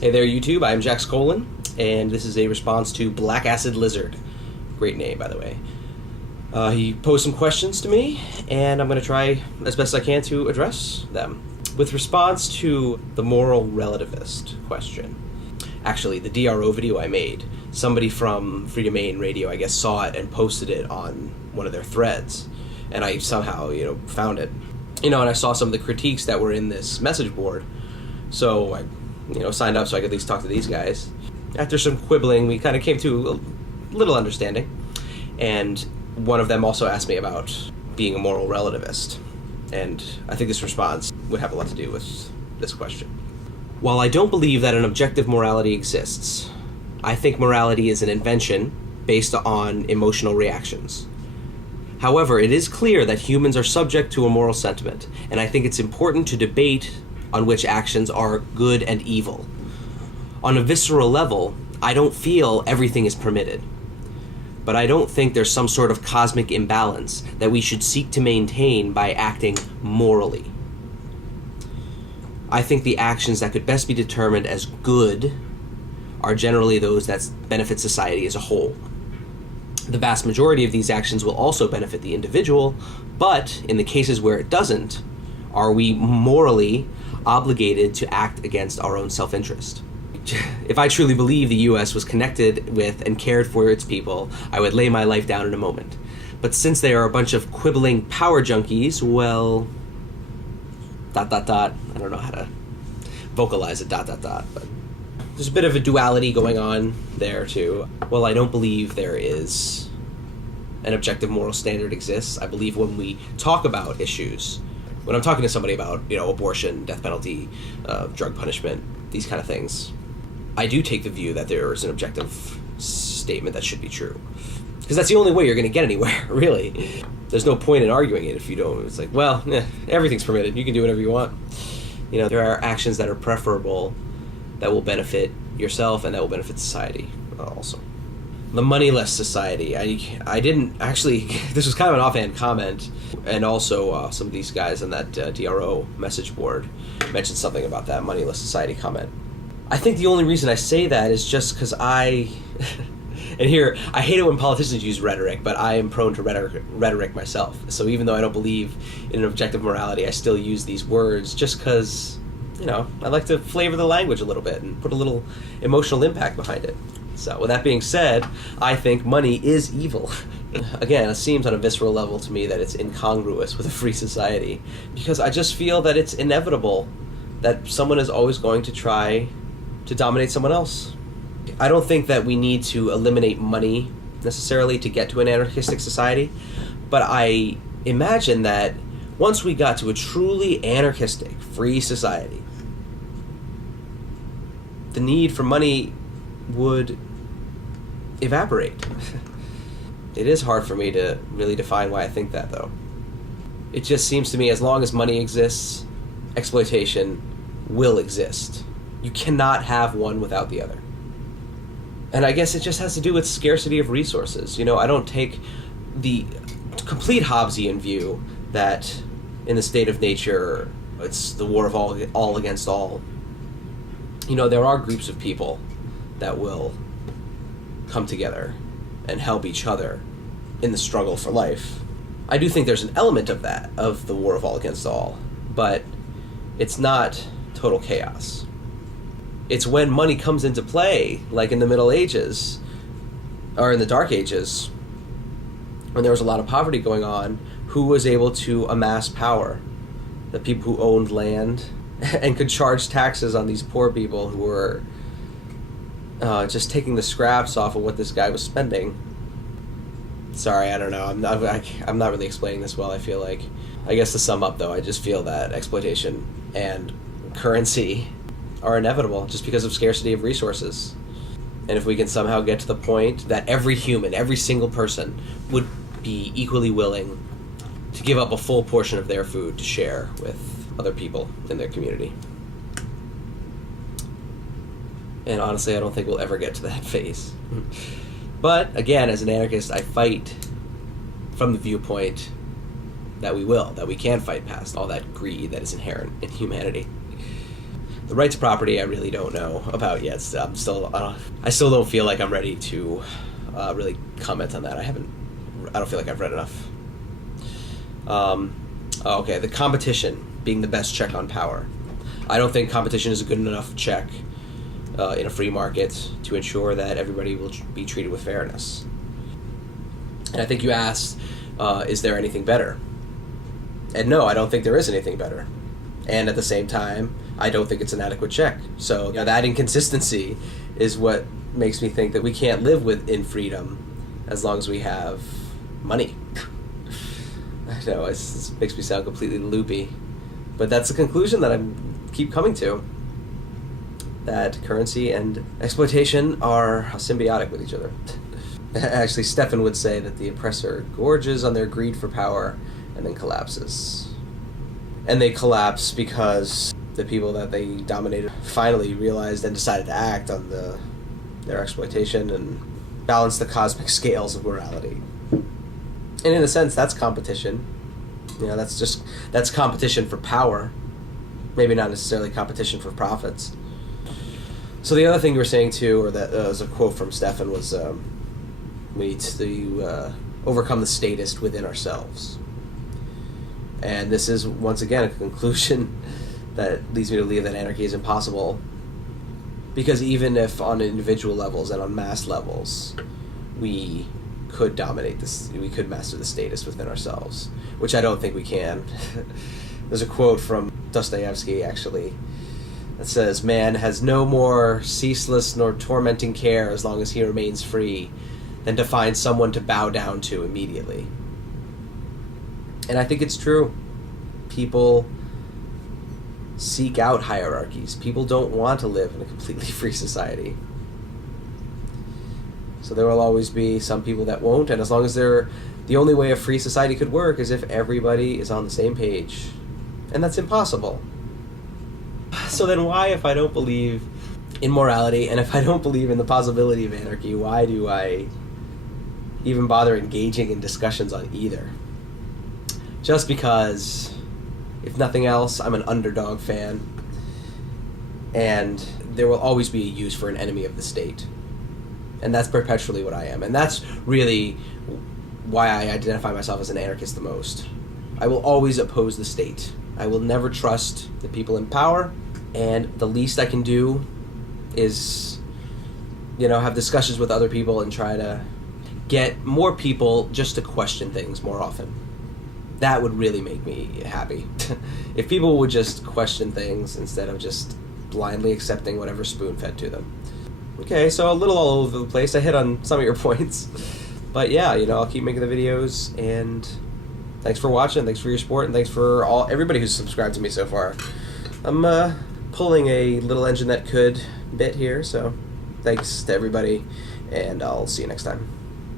Hey there, YouTube. I'm Jax Colin, and this is a response to Black Acid Lizard. Great name, by the way. He posed some questions to me, and I'm going to try as best I can to address them. With response to the moral relativist question, actually, the DRO video I made, somebody from Free Domain Radio, I guess, saw it and posted it on one of their threads, and I somehow, found it. And I saw some of the critiques that were in this message board, so I signed up so I could at least talk to these guys. After some quibbling, we kind of came to a little understanding, and one of them also asked me about being a moral relativist, and I think this response would have a lot to do with this question. While I don't believe that an objective morality exists, I think morality is an invention based on emotional reactions. However, it is clear that humans are subject to a moral sentiment, and I think it's important to debate on which actions are good and evil. On a visceral level, I don't feel everything is permitted, but I don't think there's some sort of cosmic imbalance that we should seek to maintain by acting morally. I think the actions that could best be determined as good are generally those that benefit society as a whole. The vast majority of these actions will also benefit the individual, but in the cases where it doesn't, are we morally obligated to act against our own self-interest? If I truly believe the U.S. was connected with and cared for its people, I would lay my life down in a moment. But since they are a bunch of quibbling power junkies, well... ... I don't know how to vocalize it, but there's a bit of a duality going on there, too. Well, I don't believe there is an objective moral standard exists. I believe when we talk about issues, when I'm talking to somebody about, abortion, death penalty, drug punishment, these kind of things, I do take the view that there is an objective statement that should be true. Because that's the only way you're going to get anywhere, really. There's no point in arguing it if you don't. It's like, well, everything's permitted. You can do whatever you want. There are actions that are preferable that will benefit yourself and that will benefit society also. The Moneyless Society. I didn't actually... This was kind of an offhand comment. And also some of these guys on that DRO message board mentioned something about that Moneyless Society comment. I think the only reason I say that is just because and here, I hate it when politicians use rhetoric, but I am prone to rhetoric myself. So even though I don't believe in an objective morality, I still use these words just because, I like to flavor the language a little bit and put a little emotional impact behind it. So with that being said, I think money is evil. Again, it seems on a visceral level to me that it's incongruous with a free society, because I just feel that it's inevitable that someone is always going to try to dominate someone else. I don't think that we need to eliminate money necessarily to get to an anarchistic society, but I imagine that once we got to a truly anarchistic, free society, the need for money would evaporate. It is hard for me to really define why I think that, though. It just seems to me as long as money exists, exploitation will exist. You cannot have one without the other. And I guess it just has to do with scarcity of resources. I don't take the complete Hobbesian view that in the state of nature, it's the war of all against all. There are groups of people that will come together and help each other in the struggle for life. I do think there's an element of that, of the war of all against all, but it's not total chaos. It's when money comes into play, like in the Middle Ages, or in the Dark Ages, when there was a lot of poverty going on, who was able to amass power? The people who owned land and could charge taxes on these poor people who were just taking the scraps off of what this guy was spending. Sorry, I don't know. I'm not really explaining this well, I feel like. I guess to sum up, though, I just feel that exploitation and currency are inevitable just because of scarcity of resources. And if we can somehow get to the point that every human, every single person, would be equally willing to give up a full portion of their food to share with other people in their community. And honestly, I don't think we'll ever get to that phase. But again, as an anarchist, I fight from the viewpoint that we can fight past all that greed that is inherent in humanity. The right to property, I really don't know about yet. I still don't feel like I'm ready to really comment on that. I don't feel like I've read enough. Okay, the competition being the best check on power. I don't think competition is a good enough check in a free market to ensure that everybody will be treated with fairness. And I think you asked, is there anything better? And no, I don't think there is anything better. And at the same time, I don't think it's an adequate check. So that inconsistency is what makes me think that we can't live in freedom as long as we have money. I know, it makes me sound completely loopy. But that's the conclusion that I keep coming to. That currency and exploitation are symbiotic with each other. Actually, Stefan would say that the oppressor gorges on their greed for power and then collapses. And they collapse because the people that they dominated finally realized and decided to act on their exploitation and balance the cosmic scales of morality. And in a sense, that's competition. That's competition for power. Maybe not necessarily competition for profits. So the other thing you were saying too, or that was a quote from Stefan, was we need to overcome the statist within ourselves. And this is, once again, a conclusion that leads me to believe that anarchy is impossible. Because even if on individual levels and on mass levels, we could dominate this, we could master the statist within ourselves, which I don't think we can. There's a quote from Dostoevsky, actually, that says, "Man has no more ceaseless nor tormenting care as long as he remains free than to find someone to bow down to immediately." And I think it's true. People seek out hierarchies. People don't want to live in a completely free society. So there will always be some people that won't, and as long as the only way a free society could work is if everybody is on the same page. And that's impossible. So then why, if I don't believe in morality, and if I don't believe in the possibility of anarchy, why do I even bother engaging in discussions on either? Just because, if nothing else, I'm an underdog fan, and there will always be a use for an enemy of the state. And that's perpetually what I am. And that's really why I identify myself as an anarchist the most. I will always oppose the state. I will never trust the people in power, and the least I can do is, have discussions with other people and try to get more people just to question things more often. That would really make me happy. If people would just question things instead of just blindly accepting whatever spoon-fed to them. Okay, so a little all over the place. I hit on some of your points. But yeah, I'll keep making the videos, and thanks for watching, thanks for your support, and thanks for everybody who's subscribed to me so far. I'm pulling a little engine that could bit here, so thanks to everybody, and I'll see you next time.